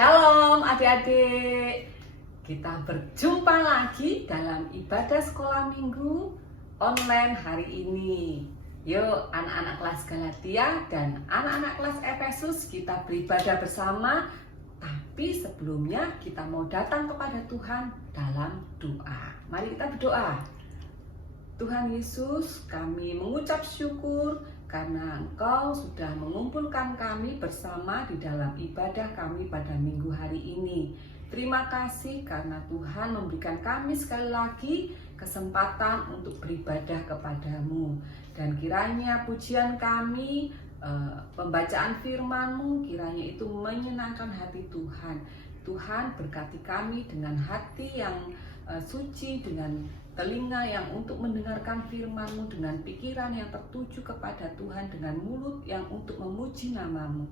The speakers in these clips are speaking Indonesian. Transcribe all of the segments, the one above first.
Shalom adik-adik, kita berjumpa lagi dalam ibadah sekolah minggu online hari ini. Yuk anak-anak kelas Galatia dan anak-anak kelas Efesus kita beribadah bersama. Tapi sebelumnya kita mau datang kepada Tuhan dalam doa. Mari kita berdoa. Tuhan Yesus, kami mengucap syukur karena Engkau sudah mengumpulkan kami bersama di dalam ibadah kami pada minggu hari ini. Terima kasih karena Tuhan memberikan kami sekali lagi kesempatan untuk beribadah kepadamu. Dan kiranya pujian kami, pembacaan firman-Mu, kiranya itu menyenangkan hati Tuhan. Tuhan berkati kami dengan hati yang suci, dengan telinga yang untuk mendengarkan firman-Mu, dengan pikiran yang tertuju kepada Tuhan, dengan mulut yang untuk memuji nama-Mu.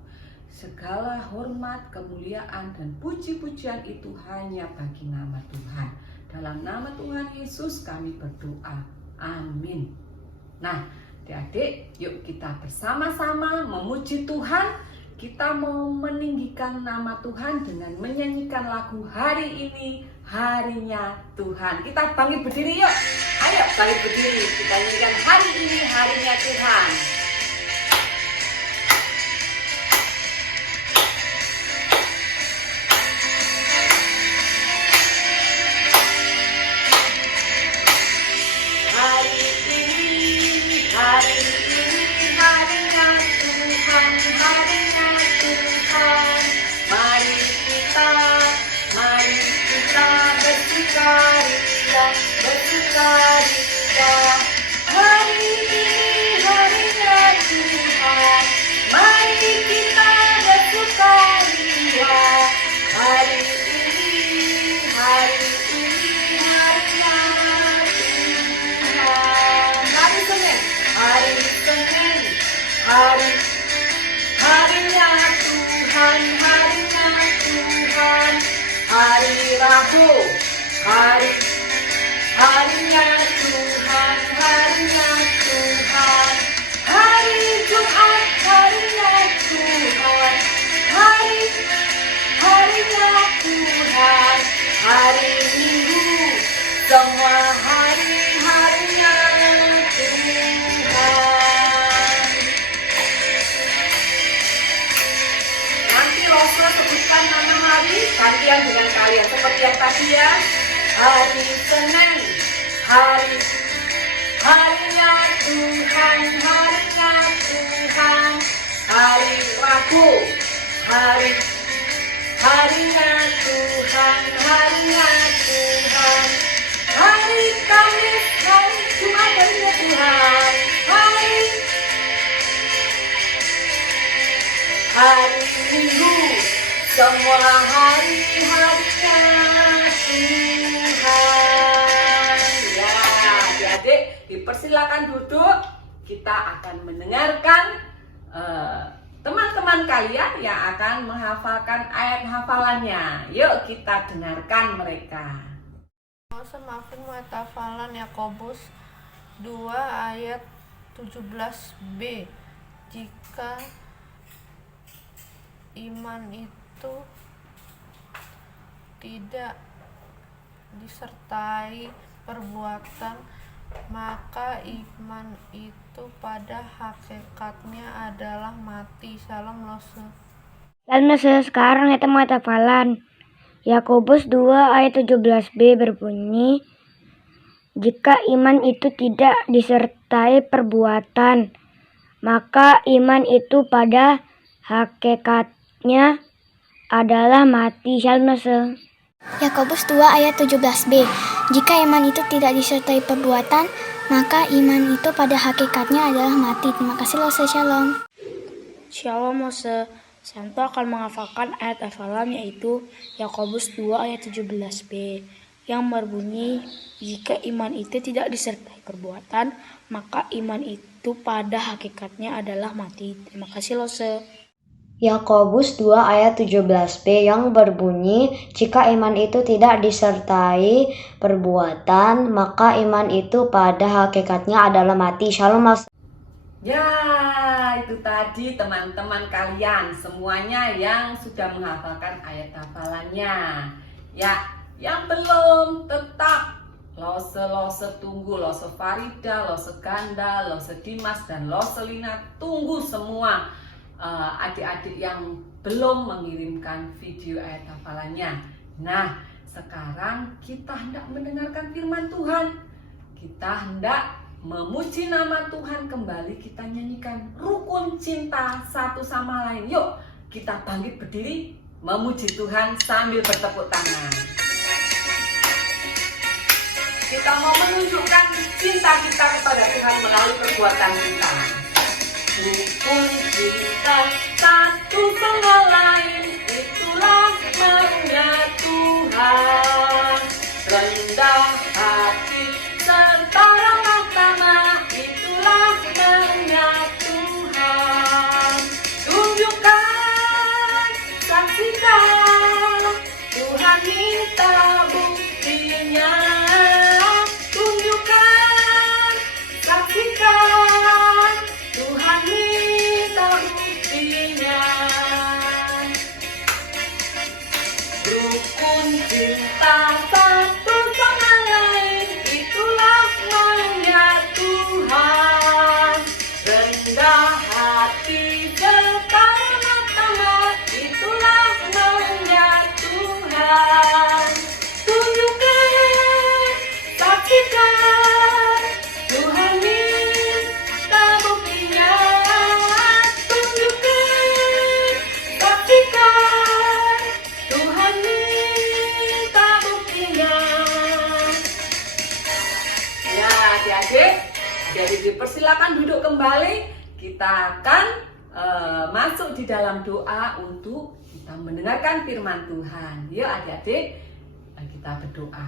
Segala hormat, kemuliaan, dan puji-pujian itu hanya bagi nama Tuhan. Dalam nama Tuhan Yesus kami berdoa. Amin. Nah, adik-adik, yuk kita bersama-sama memuji Tuhan. Kita mau meninggikan nama Tuhan dengan menyanyikan lagu hari ini, harinya Tuhan. Kita bangkit berdiri yuk. Ayo bangkit berdiri, kita nyanyikan hari ini, harinya Tuhan. Harinya Tuhan, harinya Tuhan. Hari Jumat, harinya Tuhan. Harinya Tuhan. Hari Minggu, semua harinya Tuhan. Nanti Rosa sebutkan nama hari gantian dengan kalian seperti yang tadi ya. Hari Senin, harinya Tuhan, harinya Tuhan. Hari Rabu, harinya Tuhan, harinya Tuhan. Hari Kamis, hari Jumat, harinya Tuhan. Hari Minggu, semua harinya Tuhan. Ya, adik-adik dipersilakan duduk. Kita akan mendengarkan teman-teman kalian yang akan menghafalkan ayat hafalannya. Yuk kita dengarkan mereka. Maafin ayat hafalan Yakobus 2 ayat 17b. Jika iman itu tidak disertai perbuatan, maka iman itu pada hakikatnya adalah mati. Salam Lose. Dan sekarang kita mau hafalan Yakobus 2 ayat 17b berbunyi, jika iman itu tidak disertai perbuatan, maka iman itu pada hakikatnya adalah mati. Salam Lose. Yakobus 2 ayat 17b. Jika iman itu tidak disertai perbuatan, maka iman itu pada hakikatnya adalah mati. Terima kasih Lose. Shalom. Shalom Lose. Santo akan menghafalkan ayat hafalan yaitu Yakobus 2 ayat 17b yang berbunyi, jika iman itu tidak disertai perbuatan, maka iman itu pada hakikatnya adalah mati. Terima kasih Lose. Yakobus 2 ayat 17b yang berbunyi, jika iman itu tidak disertai perbuatan, maka iman itu pada hakikatnya adalah mati. Shalom. Ya, itu tadi teman-teman kalian semuanya yang sudah menghafalkan ayat hafalannya. Ya, yang belum tetap Lose tunggu, Lose Farida, Lose Ganda, Lose Dimas, dan Lose Lina. Tunggu semua adik-adik yang belum mengirimkan video ayat hafalannya. Nah, sekarang kita hendak mendengarkan firman Tuhan. Kita hendak memuji nama Tuhan, kembali kita nyanyikan rukun cinta satu sama lain. Yuk, kita bangkit berdiri memuji Tuhan sambil bertepuk tangan. Kita mau menunjukkan cinta kita kepada Tuhan melalui perbuatan kita. Rukun cinta satu sama lain, itulah maunya Tuhan. Rendah hati serta ramah tamah, itulah maunya Tuhan. Tunjukkan, saksikan, Tuhan minta buktinya. Tunjukkan, saksikan, Tuhan minta buktinya. Rukun cinta satu sama lain, itulah maunya Tuhan. Rendah hati serta ramah tamah, itulah maunya Tuhan. Tunjukkan, saksikan, Tuhan minta buktinya. Tunjukkan, saksikan, Tuhan minta buktinya. Ya, adik-adik dipersilakan duduk kembali. Kita akan masuk di dalam doa untuk kita mendengarkan firman Tuhan. Yuk adik-adik, kita berdoa.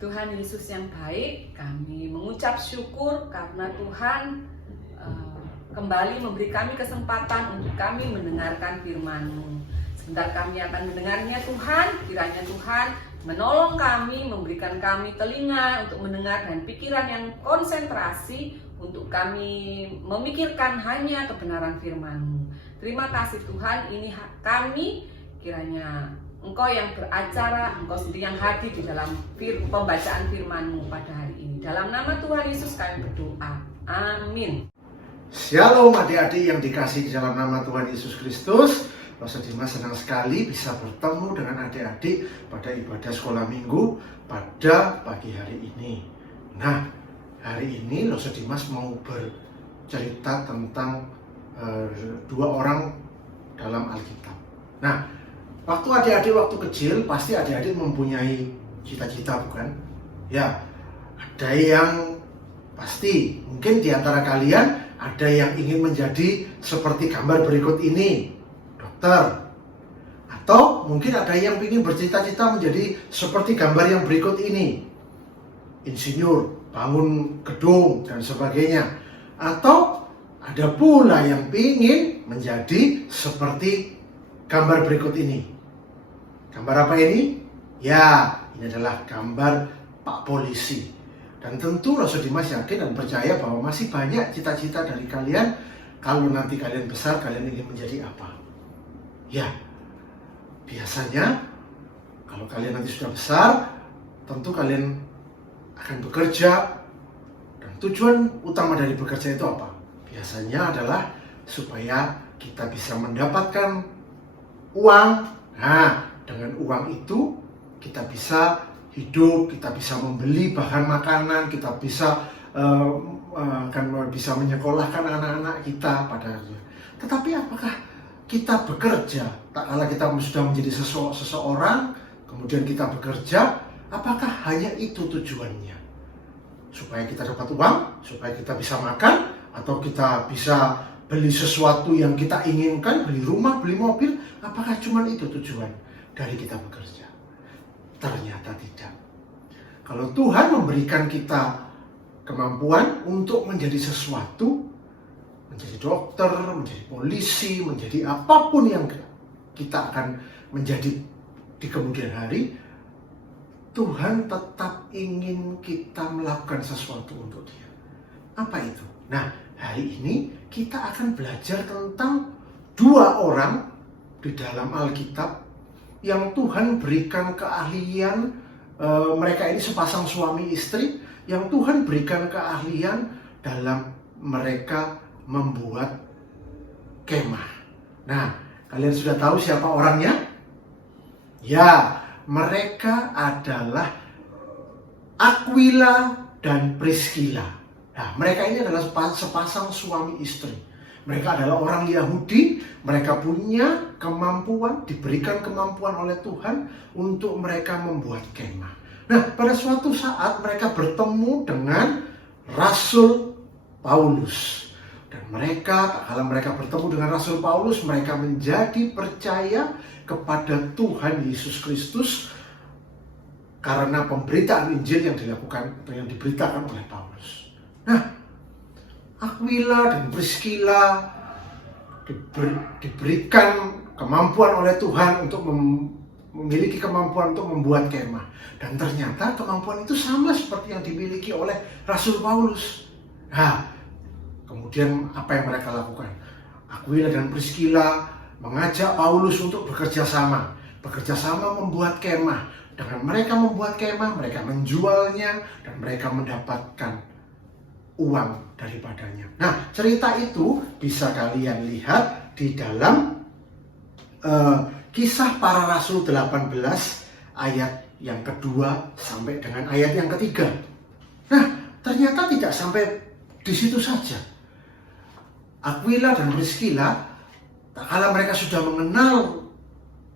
Tuhan Yesus yang baik, kami mengucap syukur karena Tuhan kembali memberi kami kesempatan untuk kami mendengarkan firman-Mu. Sebentar kami akan mendengarnya Tuhan, kiranya Tuhan menolong kami, memberikan kami telinga untuk mendengar dan pikiran yang konsentrasi untuk kami memikirkan hanya kebenaran firman-Mu. Terima kasih Tuhan, ini hak kami, kiranya Engkau yang beracara, Engkau sendiri yang hadir di dalam pembacaan firman-Mu pada hari ini. Dalam nama Tuhan Yesus kami berdoa. Amin. Shalom adik-adik yang dikasihi di dalam nama Tuhan Yesus Kristus. Lose Dimas senang sekali bisa bertemu dengan adik-adik pada ibadah sekolah minggu pada pagi hari ini. Nah, hari ini Lose Dimas mau bercerita tentang dua orang dalam Alkitab. Nah, waktu adik-adik waktu kecil pasti adik-adik mempunyai cita-cita, bukan? Ya, ada yang pasti mungkin di antara kalian ada yang ingin menjadi seperti gambar berikut ini, dokter. Atau mungkin ada yang ingin bercita-cita menjadi seperti gambar yang berikut ini, insinyur, bangun gedung dan sebagainya. Atau ada pula yang ingin menjadi seperti gambar berikut ini. Gambar apa ini? Ya, ini adalah gambar Pak Polisi. Dan tentu Lose Dimas yakin dan percaya bahwa masih banyak cita-cita dari kalian. Kalau nanti kalian besar, kalian ingin menjadi apa? Ya, biasanya kalau kalian nanti sudah besar, tentu kalian akan bekerja. Dan tujuan utama dari bekerja itu apa? Biasanya adalah supaya kita bisa mendapatkan uang. Nah, dengan uang itu kita bisa hidup, kita bisa membeli bahan makanan, kita bisa bisa menyekolahkan anak-anak kita pada. Tetapi apakah kita bekerja, tak kala kita sudah menjadi seseorang, kemudian kita bekerja, apakah hanya itu tujuannya? Supaya kita dapat uang, supaya kita bisa makan, atau kita bisa beli sesuatu yang kita inginkan, beli rumah, beli mobil, apakah cuma itu tujuan dari kita bekerja? Ternyata tidak. Kalau Tuhan memberikan kita kemampuan untuk menjadi sesuatu, menjadi dokter, menjadi polisi, menjadi apapun yang kita akan menjadi di kemudian hari, Tuhan tetap ingin kita melakukan sesuatu untuk Dia. Apa itu? Nah, hari ini kita akan belajar tentang dua orang di dalam Alkitab yang Tuhan berikan keahlian. Mereka ini sepasang suami istri yang Tuhan berikan keahlian dalam mereka membuat kemah. Nah, kalian sudah tahu siapa orangnya? Ya, mereka adalah Aquila dan Priscilla. Nah, mereka ini adalah sepasang suami istri. Mereka adalah orang Yahudi, mereka punya kemampuan, diberikan kemampuan oleh Tuhan untuk mereka membuat kemah. Nah, pada suatu saat mereka bertemu dengan Rasul Paulus. Dan kalau mereka bertemu dengan Rasul Paulus, mereka menjadi percaya kepada Tuhan Yesus Kristus karena pemberitaan Injil yang diberitakan oleh Paulus. Nah, Aquila dan Priscilla diberikan kemampuan oleh Tuhan untuk memiliki kemampuan untuk membuat kemah. Dan ternyata kemampuan itu sama seperti yang dimiliki oleh Rasul Paulus. Nah, kemudian apa yang mereka lakukan? Aquila dan Priscilla mengajak Paulus untuk bekerja sama membuat kemah. Dengan mereka membuat kemah, mereka menjualnya dan mereka mendapatkan uang daripadanya. Nah, cerita itu bisa kalian lihat di dalam Kisah Para Rasul 18 ayat yang kedua sampai dengan ayat yang ketiga. Nah, ternyata tidak sampai di situ saja. Aquila dan Priscilla, tak kala mereka sudah mengenal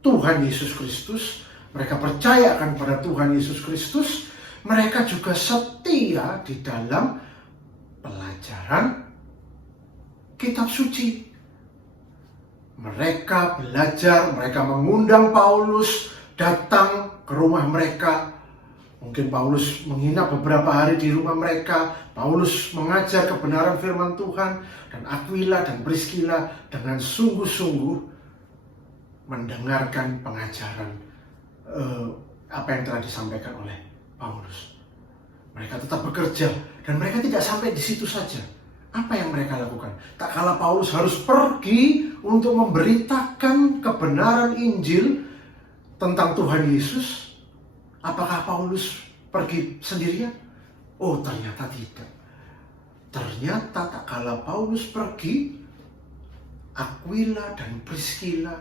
Tuhan Yesus Kristus, mereka percayakan pada Tuhan Yesus Kristus, mereka juga setia di dalam pelajaran kitab suci. Mereka belajar, mereka mengundang Paulus datang ke rumah mereka. Mungkin Paulus menginap beberapa hari di rumah mereka. Paulus mengajar kebenaran firman Tuhan. Dan Aquila dan Priscilla dengan sungguh-sungguh mendengarkan pengajaran apa yang telah disampaikan oleh Paulus. Mereka tetap bekerja dan mereka tidak sampai di situ saja. Apa yang mereka lakukan? Tak kala Paulus harus pergi untuk memberitakan kebenaran Injil tentang Tuhan Yesus, apakah Paulus pergi sendirian? Oh, ternyata tidak. Ternyata tak kala Paulus pergi, Aquila dan Priscilla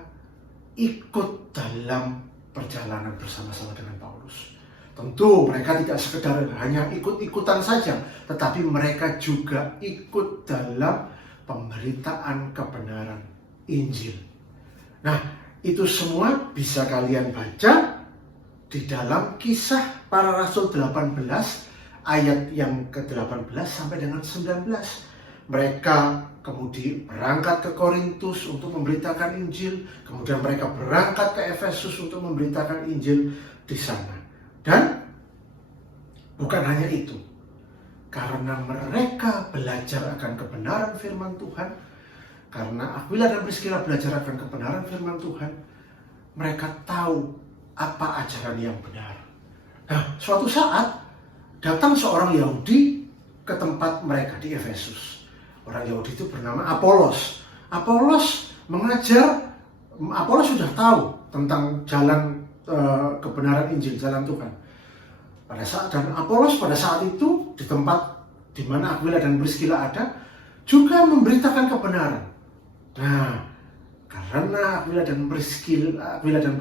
ikut dalam perjalanan bersama-sama dengan Paulus. Tentu mereka tidak sekedar hanya ikut-ikutan saja, tetapi mereka juga ikut dalam pemberitaan kebenaran Injil. Nah, itu semua bisa kalian baca di dalam Kisah Para Rasul 18 ayat yang ke-18 sampai dengan 19. Mereka kemudian berangkat ke Korintus untuk memberitakan Injil, kemudian mereka berangkat ke Efesus untuk memberitakan Injil di sana. Dan bukan hanya itu, karena mereka belajar akan kebenaran firman Tuhan, karena Aquila dan Priscilla belajar akan kebenaran firman Tuhan, mereka tahu apa ajaran yang benar. Nah, suatu saat datang seorang Yahudi ke tempat mereka di Efesus. Orang Yahudi itu bernama Apolos. Apolos sudah tahu tentang jalan kebenaran Injil, jalan Tuhan. Dan Apolos pada saat itu di tempat di mana Aquila dan Priscilla ada juga memberitakan kebenaran. Nah, karena Aquila dan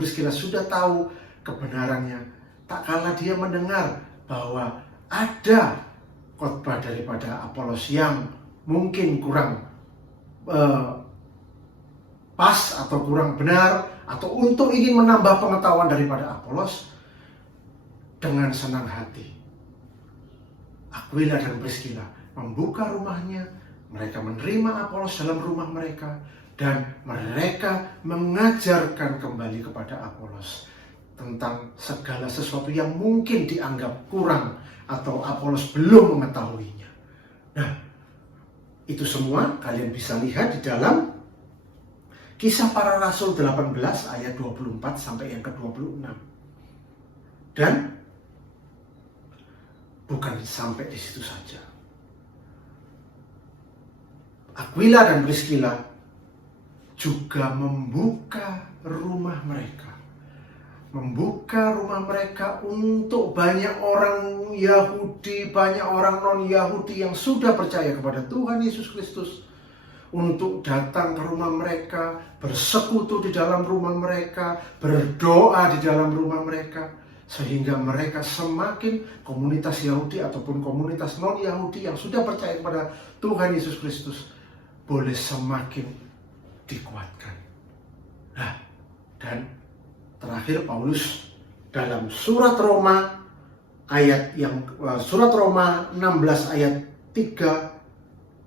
Priscilla sudah tahu kebenarannya, tak kala dia mendengar bahwa ada khotbah daripada Apolos yang mungkin kurang pas atau kurang benar, atau untuk ingin menambah pengetahuan daripada Apolos, dengan senang hati Aquila dan Priscilla membuka rumahnya, mereka menerima Apolos dalam rumah mereka, dan mereka mengajarkan kembali kepada Apolos tentang segala sesuatu yang mungkin dianggap kurang atau Apolos belum mengetahuinya. Nah, itu semua kalian bisa lihat di dalam Kisah Para Rasul 18 ayat 24 sampai yang ke-26. Dan bukan sampai di situ saja. Aquila dan Priscilla juga membuka rumah mereka. Membuka rumah mereka untuk banyak orang Yahudi, banyak orang non-Yahudi yang sudah percaya kepada Tuhan Yesus Kristus, untuk datang ke rumah mereka, bersekutu di dalam rumah mereka, berdoa di dalam rumah mereka, sehingga mereka semakin, komunitas Yahudi ataupun komunitas non-Yahudi yang sudah percaya kepada Tuhan Yesus Kristus, boleh semakin dikuatkan. Nah, dan terakhir Paulus dalam surat Roma 16 ayat 3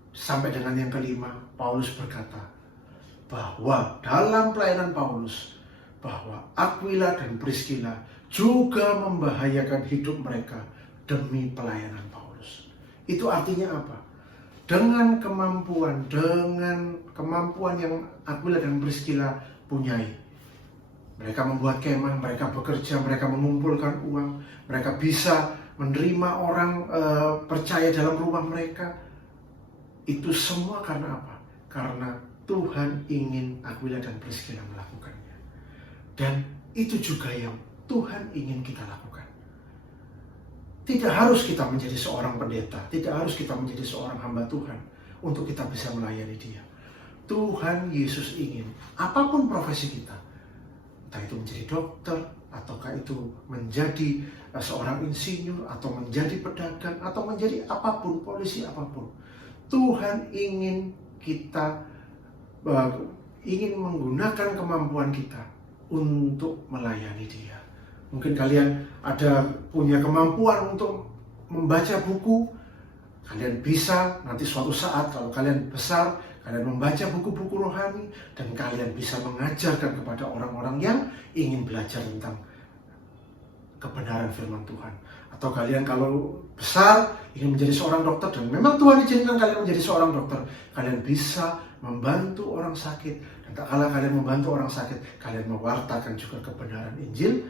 sampai dengan yang kelima, Paulus berkata bahwa dalam pelayanan Paulus, bahwa Aquila dan Priscilla juga membahayakan hidup mereka demi pelayanan Paulus. Itu artinya apa? Dengan kemampuan yang Aquila dan Priscilla punyai, mereka membuat kemah, mereka bekerja, mereka mengumpulkan uang, mereka bisa menerima orang percaya dalam rumah mereka. Itu semua karena apa? Karena Tuhan ingin Aquila dan Priscilla melakukannya. Dan itu juga yang Tuhan ingin kita lakukan. Tidak harus kita menjadi seorang pendeta, tidak harus kita menjadi seorang hamba Tuhan untuk kita bisa melayani Dia. Tuhan Yesus ingin apapun profesi kita, entah itu menjadi dokter, ataukah itu menjadi seorang insinyur, atau menjadi pedagang, atau menjadi apapun, polisi apapun. Tuhan ingin kita ingin menggunakan kemampuan kita untuk melayani Dia. Mungkin kalian ada punya kemampuan untuk membaca buku. Kalian bisa nanti suatu saat kalau kalian besar, kalian membaca buku-buku rohani dan kalian bisa mengajarkan kepada orang-orang yang ingin belajar tentang kebenaran firman Tuhan. Atau kalian kalau besar ingin menjadi seorang dokter dan memang Tuhan izinkan kalian menjadi seorang dokter, kalian bisa membantu orang sakit, dan tak kalah kalian membantu orang sakit, kalian mewartakan juga kebenaran Injil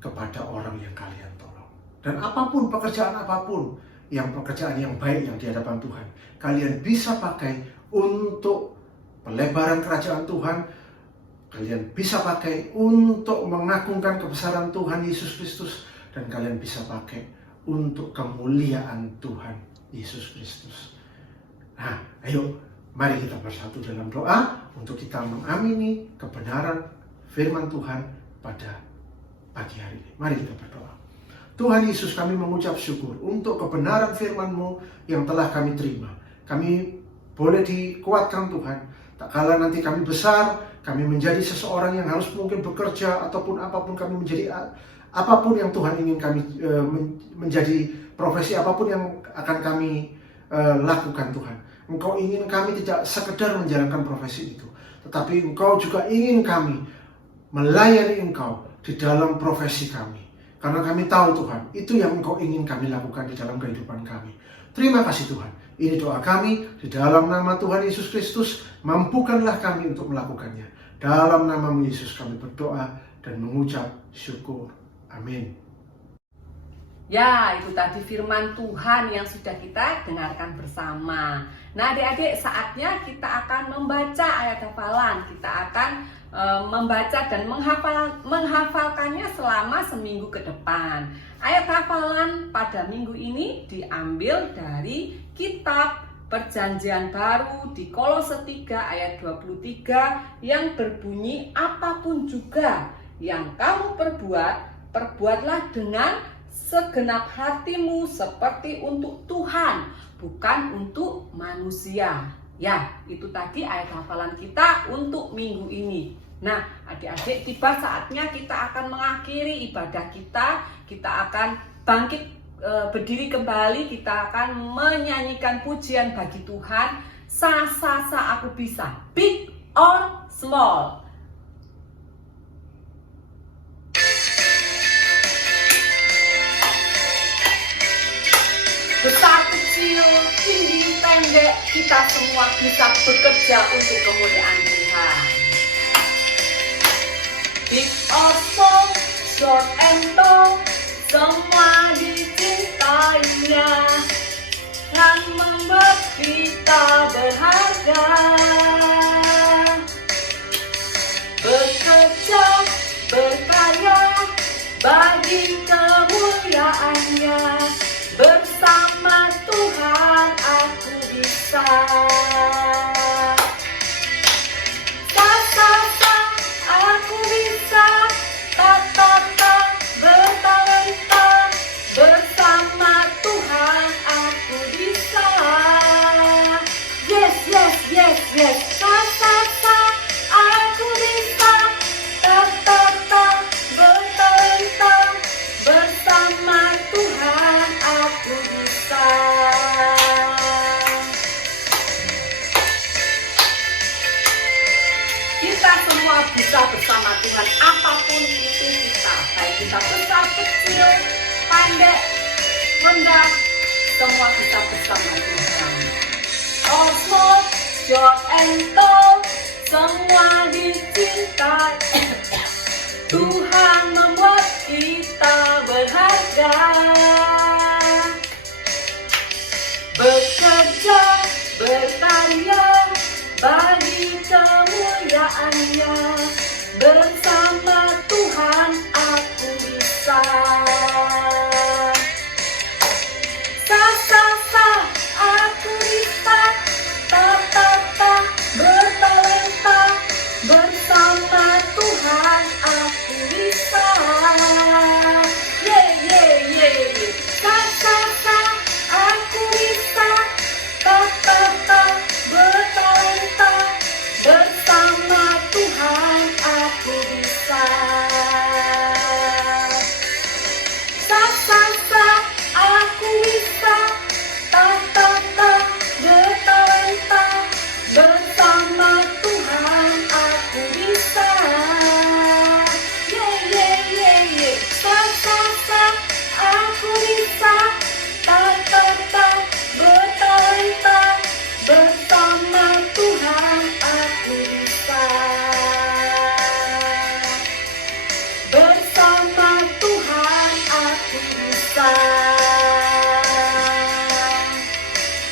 kepada orang yang kalian tolong. Dan apapun pekerjaan yang baik yang di hadapan Tuhan, kalian bisa pakai untuk pelebaran kerajaan Tuhan. Kalian bisa pakai untuk mengagungkan kebesaran Tuhan Yesus Kristus, dan kalian bisa pakai untuk kemuliaan Tuhan Yesus Kristus. Nah, ayo mari kita bersatu dalam doa untuk kita mengamini kebenaran firman Tuhan pada pagi hari ini. Mari kita berdoa. Tuhan Yesus, kami mengucap syukur untuk kebenaran firman-Mu yang telah kami terima. Kami boleh dikuatkan Tuhan. Tak kala nanti kami besar, kami menjadi seseorang yang harus mungkin bekerja ataupun apapun, kami menjadi apapun yang Tuhan ingin kami menjadi, profesi apapun yang akan kami lakukan Tuhan. Engkau ingin kami tidak sekedar menjalankan profesi itu, tetapi Engkau juga ingin kami melayani Engkau di dalam profesi kami. Karena kami tahu Tuhan, itu yang Engkau ingin kami lakukan di dalam kehidupan kami. Terima kasih Tuhan. Ini doa kami di dalam nama Tuhan Yesus Kristus. Mampukanlah kami untuk melakukannya. Dalam nama-Mu Yesus kami berdoa dan mengucap syukur. Amin. Ya, itu tadi firman Tuhan yang sudah kita dengarkan bersama. Nah, adik-adik, saatnya kita akan membaca ayat hafalan. Kita akan membaca dan menghafalkannya selama seminggu ke depan. Ayat hafalan pada minggu ini diambil dari kitab Perjanjian Baru di Kolose 3 ayat 23 yang berbunyi, apapun juga yang kamu perbuat, perbuatlah dengan segenap hatimu seperti untuk Tuhan, bukan untuk manusia. Ya, itu tadi ayat hafalan kita untuk minggu ini. Nah, adik-adik, tiba saatnya kita akan mengakhiri ibadah kita. Kita akan bangkit, berdiri kembali. Kita akan menyanyikan pujian bagi Tuhan. Sa aku bisa, big or small. Besar kecil, tinggi pendek, kita semua bisa bekerja untuk kemuliaan Tuhan. Big or small, short and tall, semua dicintainya. Tuhan membuat kita berharga. Bekerja, berkarya bagi kemuliaan-Nya. Bersama Tuhan aku bisa. Aku bisa. Bertalenta. Bersama Tuhan aku bisa. Yes, yes, yes, yes. Aku bisa. Bertalenta. Bersama Tuhan aku bisa. Kita semua bisa bersama Tuhan, apapun itu kita, baik kita besar, kecil, pendek, rendah, semua bisa bersama Tuhan. All small, short and tall, semua dicintai. Tuhan membuat kita berharga. Bekerja, berkarya bagi kemuliaan-Nya. Bersama Tuhan aku bisa. Aku bisa. Bertalenta. Bersama Tuhan aku bisa. Aku bisa. Bertalenta. Bersama Tuhan aku bisa. Aku bisa. Bertalenta. Bersama Tuhan aku bisa. Aku bisa. Bertalenta. Bersama Tuhan aku bisa. Bersama Tuhan aku bisa.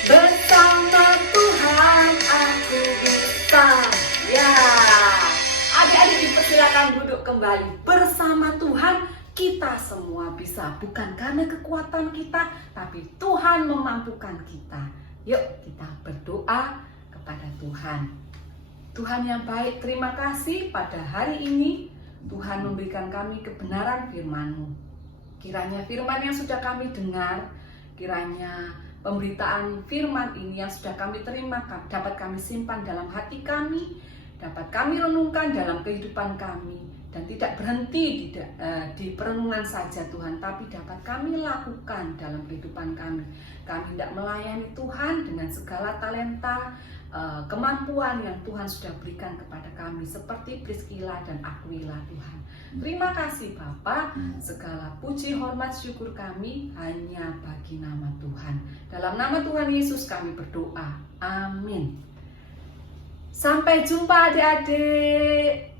Bersama Tuhan aku bisa. Ya, adik-adik dipersilakan duduk kembali. Bersama Tuhan kita semua bisa, bukan karena kekuatan kita, tapi Tuhan memampukan kita. Yuk kita berdoa kepada Tuhan. Tuhan yang baik, terima kasih pada hari ini Tuhan memberikan kami kebenaran firman-Mu. Kiranya firman yang sudah kami dengar, kiranya pemberitaan firman ini yang sudah kami terima dapat kami simpan dalam hati kami, dapat kami renungkan dalam kehidupan kami, dan tidak berhenti di perenungan saja Tuhan, tapi dapat kami lakukan dalam kehidupan kami. Kami tidak melayani Tuhan dengan segala talenta, kemampuan yang Tuhan sudah berikan kepada kami, seperti Priscilla dan Aquila Tuhan. Terima kasih Bapa, segala puji, hormat, syukur kami hanya bagi nama Tuhan. Dalam nama Tuhan Yesus kami berdoa, amin. Sampai jumpa adik-adik.